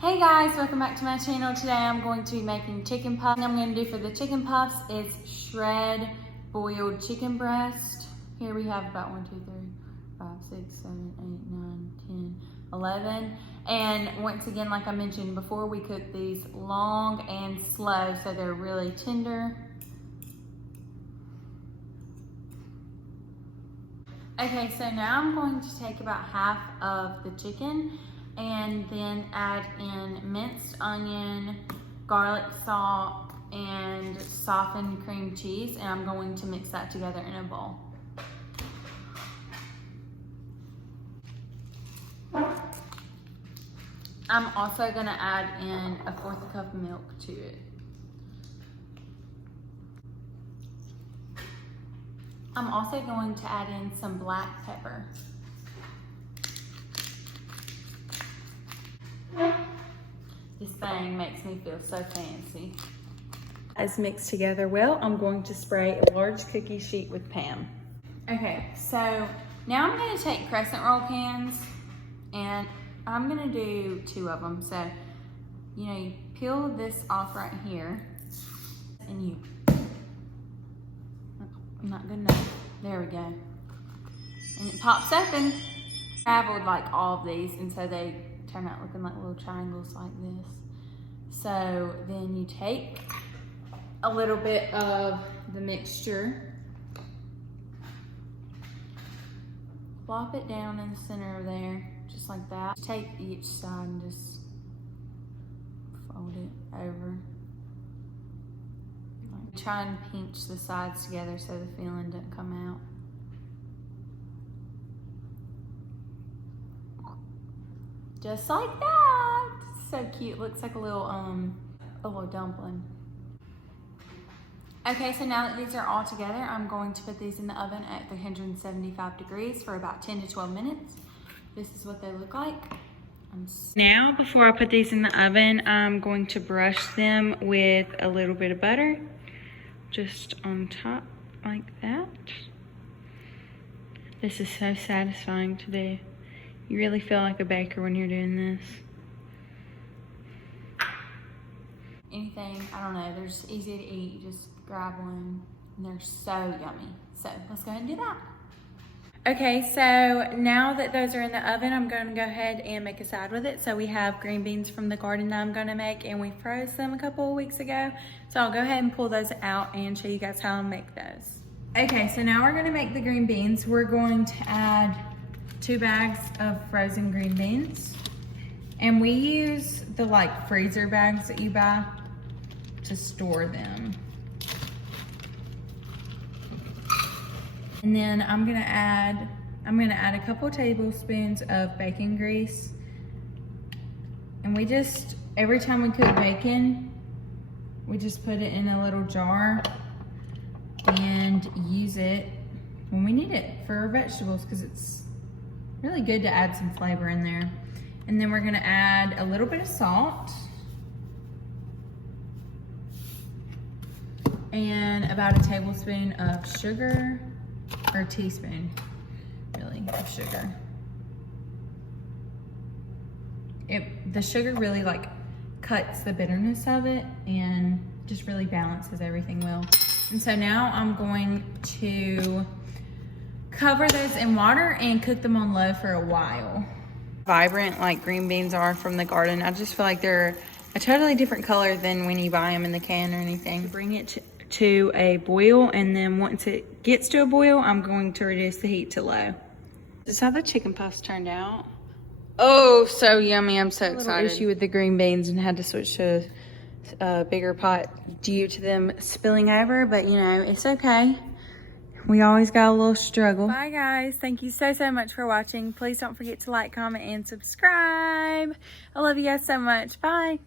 Hey guys, welcome back to my channel. Today I'm going to be making chicken puffs. What I'm going to do for the chicken puffs is shred boiled chicken breast. Here we have about 1, 2, 3, 5, 6, 7, 8, 9, 10, 11. And once again, like I mentioned before, we cook these long and slow so they're really tender. Okay, so now I'm going to take about half of the chicken and then add in minced onion, garlic salt, and softened cream cheese, and I'm going to mix that together in a bowl. I'm also gonna add in 1/4 cup of milk to it. I'm also going to add in some black pepper. This thing makes me feel so fancy. As mixed together well, I'm going to spray a large cookie sheet with Pam. Okay, so now I'm gonna take crescent roll pans and I'm gonna do 2 of them. So, you peel this off right here and not good enough. There we go. And it pops open. I traveled like all of these, and so they turn out looking like little triangles like this. So then you take a little bit of the mixture, plop it down in the center of there, just like that. Take each side and just fold it over. Try and pinch the sides together so the filling doesn't come out. Just like that. So cute. Looks like a little dumpling. Okay, so now that these are all together, I'm going to put these in the oven at 375 degrees for about 10 to 12 minutes. This is what they look like. Now, before I put these in the oven, I'm going to brush them with a little bit of butter. Just on top like that. This is so satisfying to do. You really feel like a baker when you're doing this. Anything, I don't know, they're just easy to eat. You just grab one and they're so yummy. So let's go ahead and do that. Okay, so now that those are in the oven, I'm gonna go ahead and make a side with it. So we have green beans from the garden that I'm gonna make, and we froze them a couple of weeks ago. So I'll go ahead and pull those out and show you guys how to make those. Okay, so now we're gonna make the green beans. We're going to add 2 bags of frozen green beans. And we use the freezer bags that you buy to store them. And then I'm gonna add a couple tablespoons of bacon grease. And we just, every time we cook bacon, we just put it in a little jar and use it when we need it for our vegetables, because it's really good to add some flavor in there. And then we're gonna add a little bit of salt and about a tablespoon of sugar, or a teaspoon, really, of sugar. The sugar really cuts the bitterness of it and just really balances everything well. And so now I'm going to cover those in water and cook them on low for a while. Vibrant like green beans are from the garden. I just feel like they're a totally different color than when you buy them in the can or anything. Bring it to a boil, and then once it gets to a boil, I'm going to reduce the heat to low. This is how the chicken puffs turned out. Oh, so yummy. I'm so excited. Issue with the green beans and had to switch to a bigger pot due to them spilling over, but it's okay. We always got a little struggle. Bye guys. Thank you so much for watching. Please don't forget to like, comment, and subscribe. I love you guys so much. Bye.